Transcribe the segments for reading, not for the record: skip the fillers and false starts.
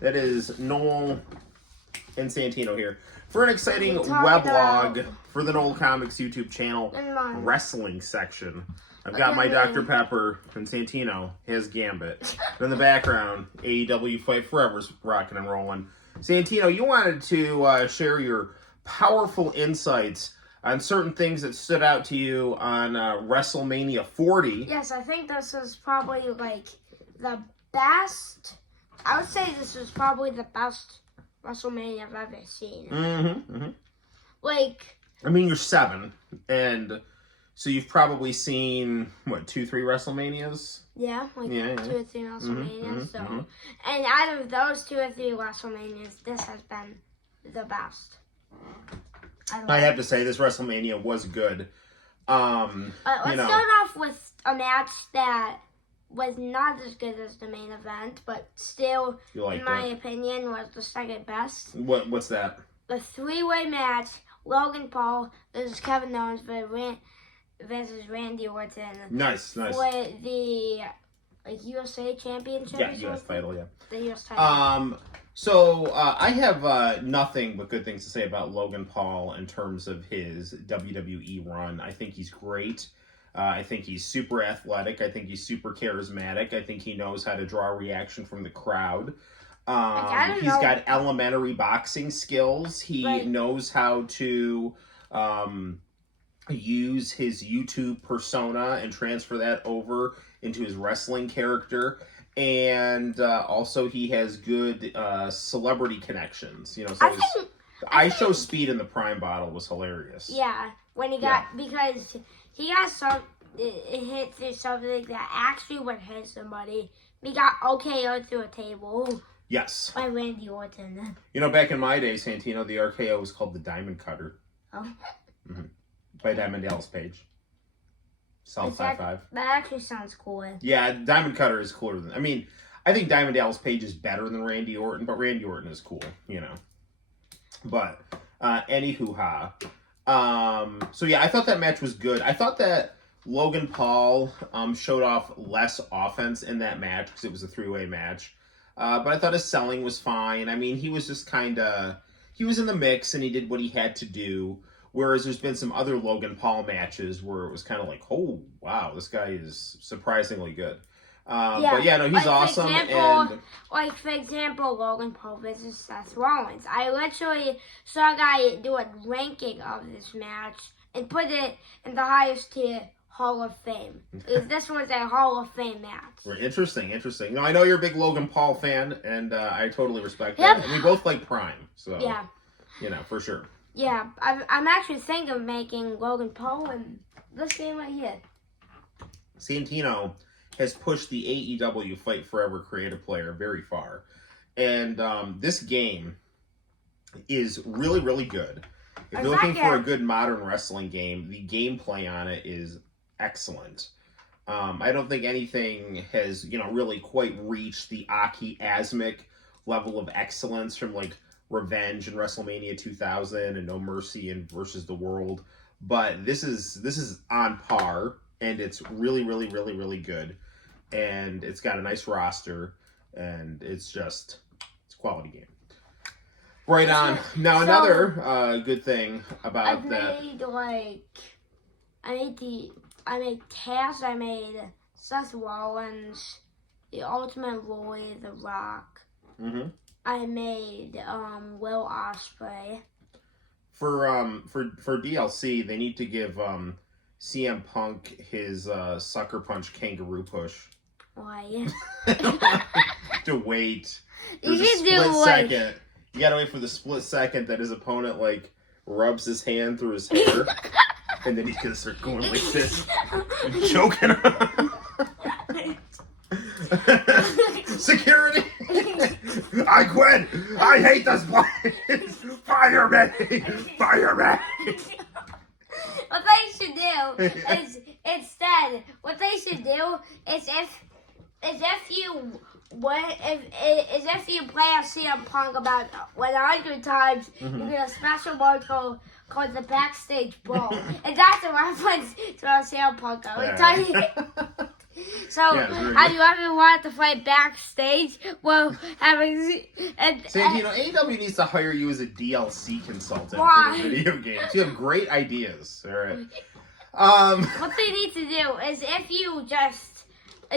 That is Noel and Santino here for an exciting weblog for the Noel Comics YouTube channel wrestling section. I've got my Dr. Pepper and Santino, his Gambit. And in the background, AEW Fight Forever's rocking and rolling. Santino, you wanted to share your powerful insights on certain things that stood out to you on Wrestlemania 40. Yes, I think this is probably like the best. I would say this is probably the best WrestleMania I've ever seen. Like, I mean, you're 7, and so you've probably seen what 2-3 WrestleManias. Yeah, like 2 or 3 WrestleManias. And out of those 2 or 3 WrestleManias, this has been the best. I have to say, this WrestleMania was good. Let's start off with a match that was not as good as the main event, but still, in my opinion, was the second best. What's that? The 3-way match, Logan Paul versus Kevin Owens versus Randy Orton. Nice. For the USA Championship. Yeah, US title, yeah. The US title. So I have nothing but good things to say about Logan Paul in terms of his WWE run. I think he's great. I think he's super athletic. I think he's super charismatic. I think he knows how to draw reaction from the crowd. He's got elementary boxing skills. He knows how to use his YouTube persona and transfer that over into his wrestling character. And also he has good celebrity connections. You know, so I Show Speed in the Prime Bottle was hilarious. Yeah, when he got, because he got hit through something that actually would hit somebody. He got OKO through a table. Yes. By Randy Orton. You know, back in my day, Santino, the RKO was called the Diamond Cutter. Oh. By Diamond Dallas Page. South Side 5. That actually sounds cool. Yeah, Diamond Cutter is cooler than... I mean, I think Diamond Dallas Page is better than Randy Orton, but Randy Orton is cool, you know. But, anywho-ha. So, yeah, I thought that match was good. I thought that Logan Paul showed off less offense in that match because it was a 3-way match. But I thought his selling was fine. I mean, he was just kind of... He was in the mix, and he did what he had to do. Whereas there's been some other Logan Paul matches where it was kind of like, oh, wow, this guy is surprisingly good. But yeah, no, he's awesome. For example, Logan Paul versus Seth Rollins. I literally saw a guy do a ranking of this match and put it in the highest tier Hall of Fame. This was a Hall of Fame match. Interesting. You know, I know you're a big Logan Paul fan, and I totally respect that. And we both like Prime, so, you know, for sure. Yeah, I'm actually thinking of making Logan Paul in this game right here. Santino has pushed the AEW Fight Forever creative player very far. And this game is really, really good. If you're looking for a good modern wrestling game, the gameplay on it is excellent. I don't think anything has, you know, really quite reached the Aki Asmic level of excellence from, like, Revenge in WrestleMania 2000 and No Mercy and Versus the World, but this is on par, and it's really, really, really, really good, and it's got a nice roster, and it's a quality game. Right on. Now another good thing about that. I made Taz. I made Seth Rollins, the Ultimate Warrior, The Rock. I made Will Ospreay. For DLC, they need to give CM Punk his sucker punch kangaroo push. Why? To wait. You should do split second. You gotta wait for the split second that his opponent like rubs his hand through his hair, and then he's gonna start going like this, and choking him. Security! I quit! I hate this place! Fire me! Fire me! What they should do is instead, if you play a CM Punk about 100 times, you get a special mode called the Backstage Brawl, and that's a reference to our CM Punk. I will tell you. So, Yeah, it's very have good. you ever wanted to fight backstage? Well, Santino, AEW needs to hire you as a DLC consultant Why? for the video games. You have great ideas. All right. What they need to do is if you just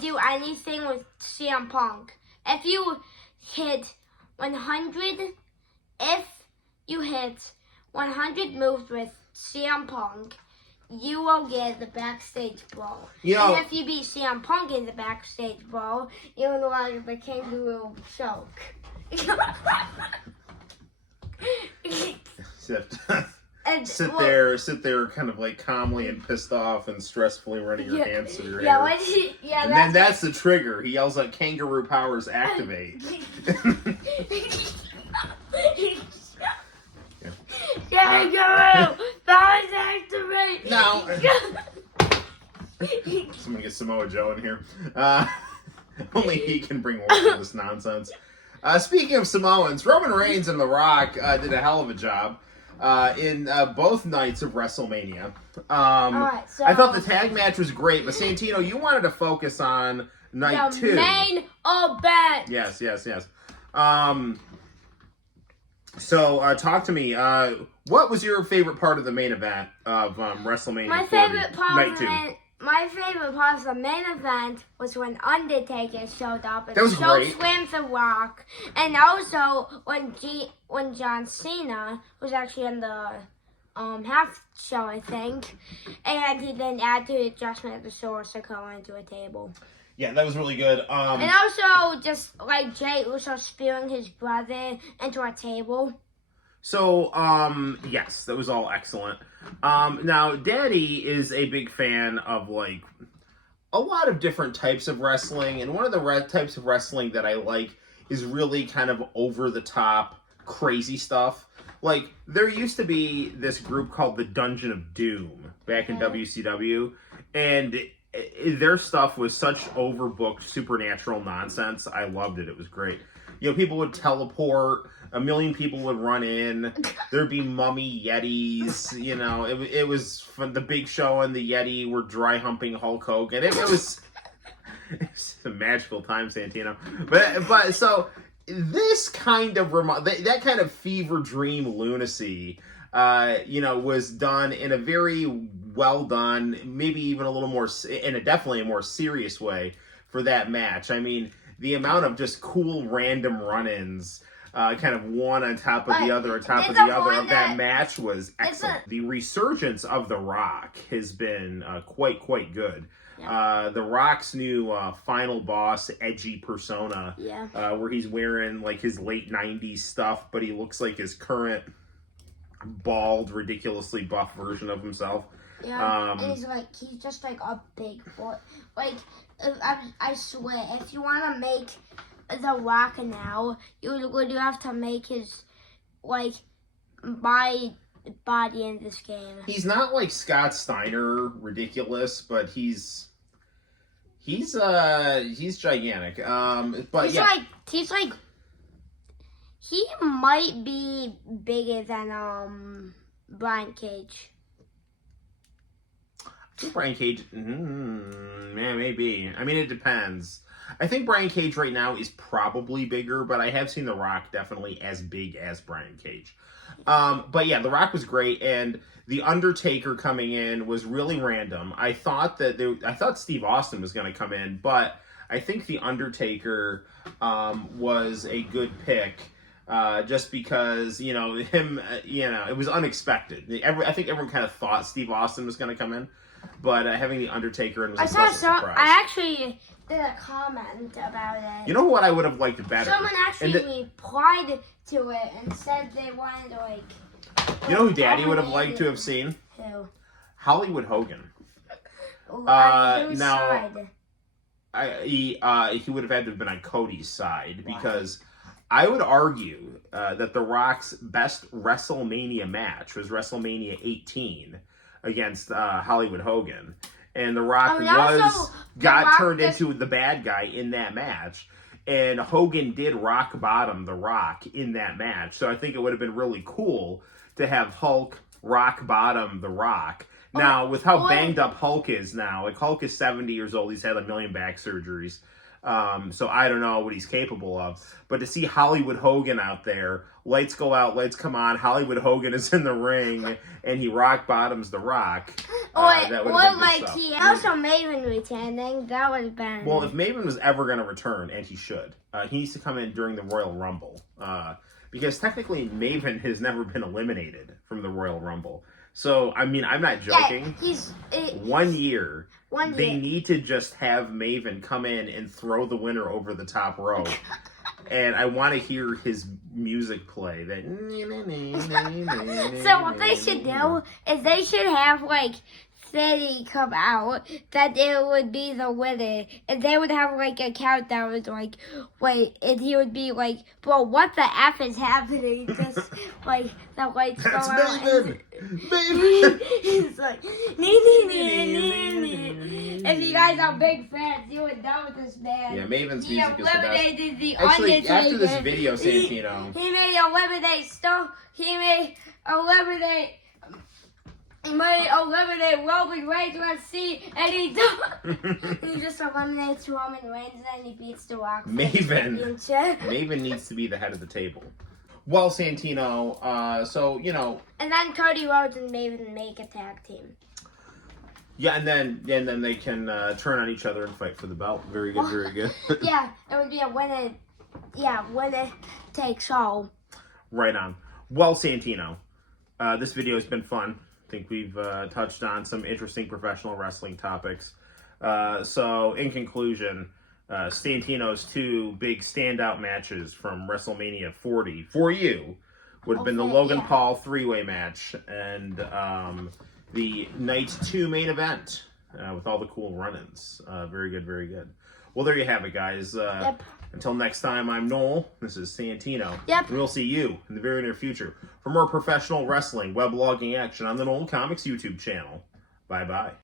do anything with CM Punk, if you hit 100, if you hit 100 moves with CM Punk, you will get the backstage brawl. You know, And if you beat CM Punk in the backstage brawl, you will like the kangaroo choke. sit there, kind of like calmly and pissed off and stressfully running your hands through your hair. And then that's the trigger. He yells out, "Kangaroo powers activate." Kangaroo powers activate. Now, someone get Samoa Joe in here. Only he can bring order to this nonsense. Speaking of Samoans, Roman Reigns and The Rock did a hell of a job in both nights of WrestleMania. Alright, so I thought the tag match was great, but Santino, you wanted to focus on night the 2. main event. Yes. So talk to me. What was your favorite part of the main event of WrestleMania? My favorite part night 2. My favorite part of the main event was when Undertaker showed up and That was great. slammed The Rock, and also when John Cena was actually in the half show, I think, and he then added to the adjustment of the Solar Circle into a table. Yeah, that was really good. And also just like Jey Uso spewing his brother into a table. So, yes, that was all excellent. Now, Daddy is a big fan of, like, a lot of different types of wrestling, and one of the types of wrestling that I like is really kind of over-the-top, crazy stuff. Like, there used to be this group called the Dungeon of Doom back in WCW, and their stuff was such overbooked supernatural nonsense. I loved it. It was great. You know, people would teleport. A million people would run in. There'd be mummy Yetis. You know, it was fun. The Big Show and the Yeti were dry humping Hulk Hogan. It was a magical time, Santino. But so this kind of that kind of fever dream lunacy, was done in a very well done, maybe even a little more in a definitely a more serious way for that match. I mean, the amount of just cool random run-ins. Kind of one on top of the other of that match was excellent. The resurgence of The Rock has been quite good. Yeah. The Rock's new final boss edgy persona, where he's wearing like his late 90s stuff, but he looks like his current bald, ridiculously buff version of himself. Yeah, and he's just like a big boy. Like, I swear, if you want to make The Rock now, you would have to make his, like, my body in this game. He's not like Scott Steiner ridiculous, but he's gigantic. But he might be bigger than Brian Cage. Brian Cage, maybe. I mean, it depends. I think Brian Cage right now is probably bigger, but I have seen The Rock definitely as big as Brian Cage. But yeah, The Rock was great, and The Undertaker coming in was really random. I thought Steve Austin was going to come in, but I think The Undertaker was a good pick. Just because, him, it was unexpected. I think everyone kind of thought Steve Austin was going to come in, but having The Undertaker in was a pleasant surprise. I actually did a comment about it. You know what I would have liked better? Someone actually replied to it and said they wanted to, You know who Daddy would have liked to have seen? Who? Hollywood Hogan. Whose now, side? He would have had to have been on Cody's side because I would argue that The Rock's best WrestleMania match was WrestleMania 18 against Hollywood Hogan. And The Rock turned into the bad guy in that match. And Hogan did rock bottom The Rock in that match. So I think it would have been really cool to have Hulk rock bottom The Rock. Now, with how banged up Hulk is now, like Hulk is 70 years old. He's had 1 million back surgeries. So I don't know what he's capable of. But to see Hollywood Hogan out there, lights go out, lights come on, Hollywood Hogan is in the ring, and he rock bottoms the Rock. That would have been good stuff. He also Maven returning. That would have been... Well, if Maven was ever going to return, and he should, he needs to come in during the Royal Rumble. Because technically Maven has never been eliminated from the Royal Rumble. So, I mean, I'm not joking. Yeah, 1 year. They year. need to just have Maven come in and throw the winner over the top rope. And I want to hear his music play. That. So what they should do is they should have, like, City come out, that it would be the winner, and they would have, like, a countdown with, like, wait, and he would be like, bro, what the F is happening? Just, like, the lights go That's out. Maven! Maven! He's like, if you guys are big fans, you would know this man. Yeah, Maven's He music is the best. eliminated the Actually, Undertaker. after this video, Santino... He made eliminate stuff. He made eliminate Roman Reigns, let's see, and he just eliminates Roman Reigns and he beats The Rock. Maven needs to be the head of the table. Well, Santino, so, you know... And then Cody Rhodes and Maven make a tag team. Yeah, and then they can turn on each other and fight for the belt. Very good, very good. Yeah, it would be a winner takes all. Right on. Well, Santino, this video has been fun. I think we've touched on some interesting professional wrestling topics. So, in conclusion, Santino's 2 big standout matches from WrestleMania 40 for you would have been the Logan Paul 3-way match and the Night 2 main event with all the cool run-ins. Very good, very good. Well, there you have it, guys. Yep. Until next time, I'm Noel. This is Santino. Yep. And we'll see you in the very near future for more professional wrestling, weblogging action on the Noel Comics YouTube channel. Bye-bye.